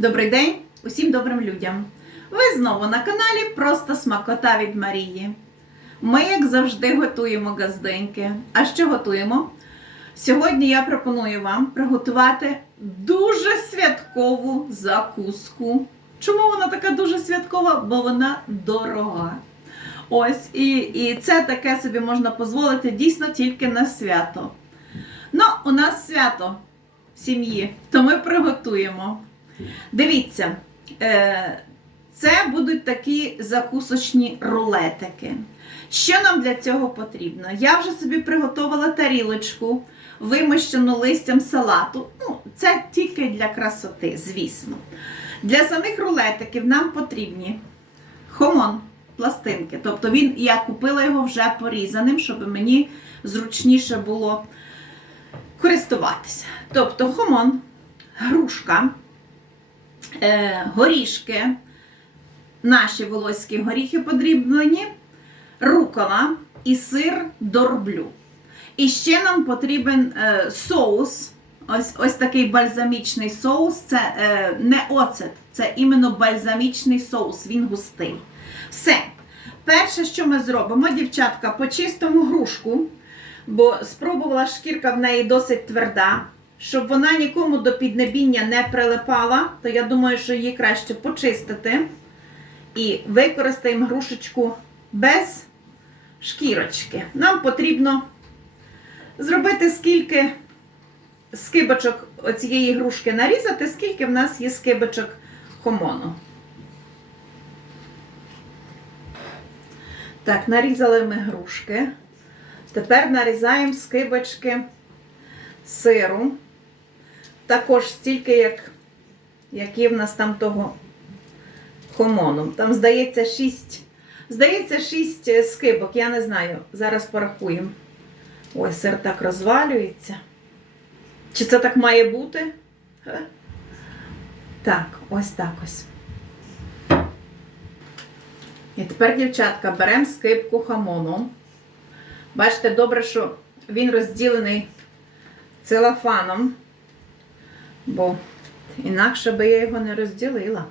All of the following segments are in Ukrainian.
Добрий день усім добрим людям! Ви знову на каналі Просто Смакота від Марії. Ми, як завжди, готуємо газденьки. А що готуємо? Сьогодні я пропоную вам приготувати дуже святкову закуску. Чому вона така дуже святкова? Бо вона дорога. Ось, і, і це таке собі можна дозволити дійсно тільки на свято. Ну, у нас свято в сім'ї, то ми приготуємо. Дивіться, е, це будуть такі закусочні рулетики. Що нам для цього потрібно? Я вже собі приготувала тарілочку, вимощену листям салату. Ну, це тільки для красоти, звісно. Для самих рулетиків нам потрібні хомон, пластинки. Тобто він, я купила його вже порізаним, щоб мені зручніше було користуватися. Тобто хомон, грушка, горішки, наші волоські горіхи подрібнені, рукола і сир дорблю. І ще нам потрібен е, соус. Ось, ось такий бальзамічний соус. Це е, не оцет, це іменно бальзамічний соус, він густий. Все. Перше, що ми зробимо, дівчатка, почистимо грушку, бо спробувала шкірка в неї досить тверда. Щоб вона нікому до піднебіння не прилипала, то я думаю, що її краще почистити. І використаємо грушечку без шкірочки. Нам потрібно зробити скільки скибочок цієї грушки нарізати, скільки в нас є скибочок хомону. Так, нарізали ми грушки. Тепер нарізаємо скибочки сиру. Також стільки, як, які в нас там того хомону. Там, здається, 6. Здається, 6 скибок, я не знаю. Зараз порахуємо. Ой, сир так розвалюється. Чи це так має бути? Так, ось так ось. І тепер, дівчатка, беремо скибку хамону. Бачите, добре, що він розділений целофаном, бо інакше би я його не розділила.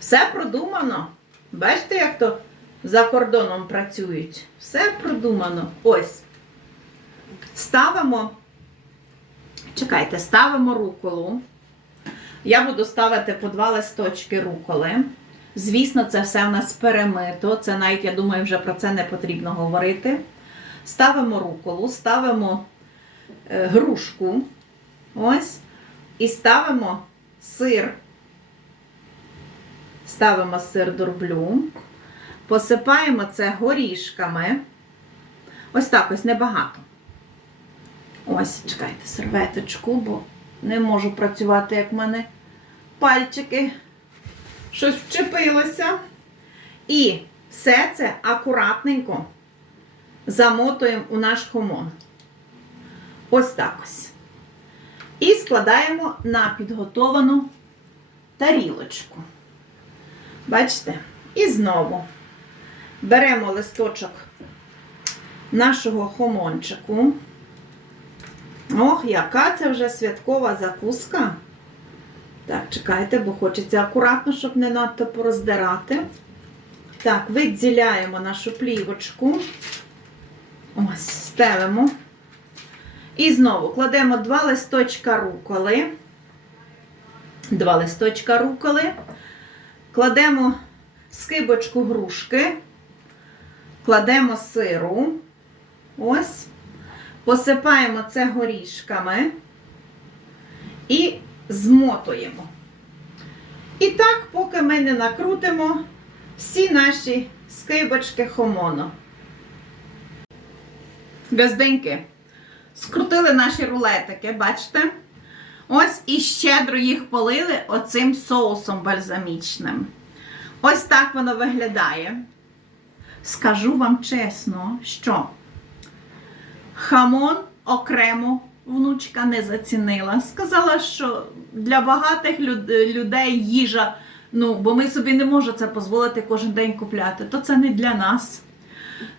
Все продумано. Бачите, як то за кордоном працюють? Все продумано. Ось. Ставимо, чекайте, ставимо руколу. Я буду ставити по два листочки руколи. Звісно, це все в нас перемито. Це навіть, я думаю, вже про це не потрібно говорити. Ставимо руколу, ставимо е, грушку. Ось. І ставимо сир. Ставимо сир дурблю. Посипаємо це горішками. Ось так ось небагато. Ось, чекайте, серветочку, бо не можу працювати, як в мене пальчики. Щось вчепилося. І все це акуратненько замотуємо у наш хомон. Ось так ось. І складаємо на підготовану тарілочку. Бачите? І знову беремо листочок нашого хомончику. Ох, яка це вже святкова закуска. Так, чекайте, бо хочеться акуратно, щоб не надто пороздирати. Так, виділяємо нашу плівочку. Ось, стелимо. І знову кладемо два листочка руколи. Два листочка руколи. Кладемо скибочку грушки. Кладемо сиру. Ось. Посипаємо це горішками. І змотуємо. І так, поки ми не накрутимо всі наші скибочки хомоно. Газденьки. Скрутили наші рулетики, бачите? Ось і щедро їх полили оцим соусом бальзамічним. Ось так воно виглядає. Скажу вам чесно, що хамон окремо внучка не зацінила. Сказала, що для багатих людей їжа, ну, бо ми собі не можемо це дозволити кожен день купляти, то це не для нас.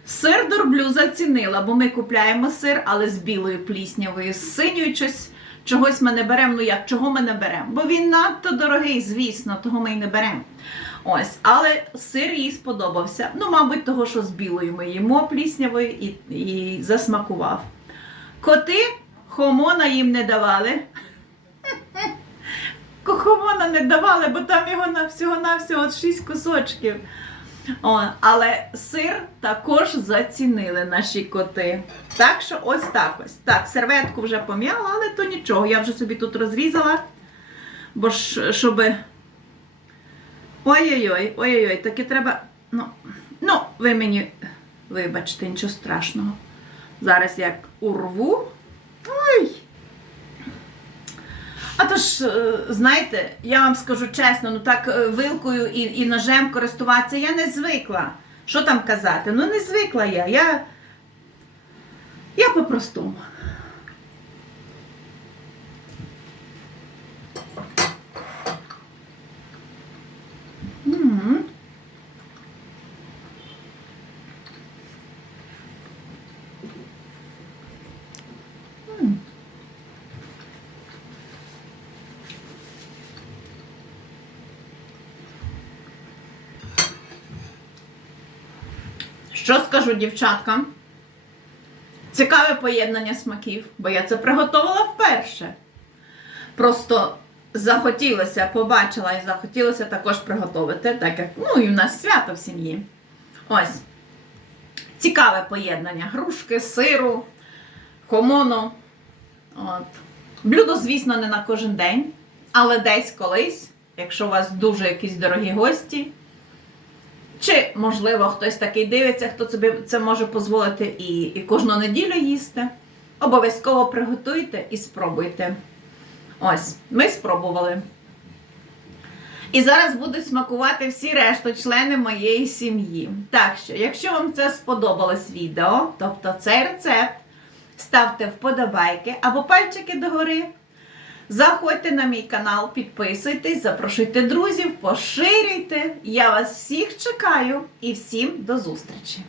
Сир дорблю зацінила, бо ми купляємо сир, але з білою пліснявою, з синьою щось чогось ми не беремо. Ну як, чого ми не беремо? Бо він надто дорогий, звісно, того ми й не беремо. Ось, але сир їй сподобався. Ну, мабуть, того, що з білою ми їмо пліснявою і, і засмакував. Коти хомона їм не давали. Хомона не давали, бо там його на всього-навсього 6 кусочків. О, але сир також зацінили наші коти. Так що ось так ось. Так, серветку вже пом'яла, але то нічого. Я вже собі тут розрізала. Бо ж, щоб. Ой-ой-ой, ой-ой-ой, таки треба. Ну, ну, ви мені вибачте, нічого страшного. Зараз як урву. Ой. А то ж, е, знаєте, я вам скажу чесно, ну так е, вилкою і, і ножем користуватися я не звикла. Що там казати? Ну не звикла я. Я, я по-простому. Що скажу дівчаткам? Цікаве поєднання смаків, бо я це приготувала вперше. Просто захотілося, побачила і захотілося також приготувати, так як ну і в нас свято в сім'ї. Ось. Цікаве поєднання грушки, сиру, хомону. От. Блюдо, звісно, не на кожен день, але десь колись, якщо у вас дуже якісь дорогі гості. Чи, можливо, хтось такий дивиться, хто собі це може дозволити і, і кожну неділю їсти. Обов'язково приготуйте і спробуйте. Ось, ми спробували. І зараз будуть смакувати всі решту члени моєї сім'ї. Так що, якщо вам це сподобалось відео, тобто цей рецепт, ставте вподобайки або пальчики догори. Заходьте на мій канал, підписуйтесь, запрошуйте друзів, поширюйте. Я вас всіх чекаю і всім до зустрічі!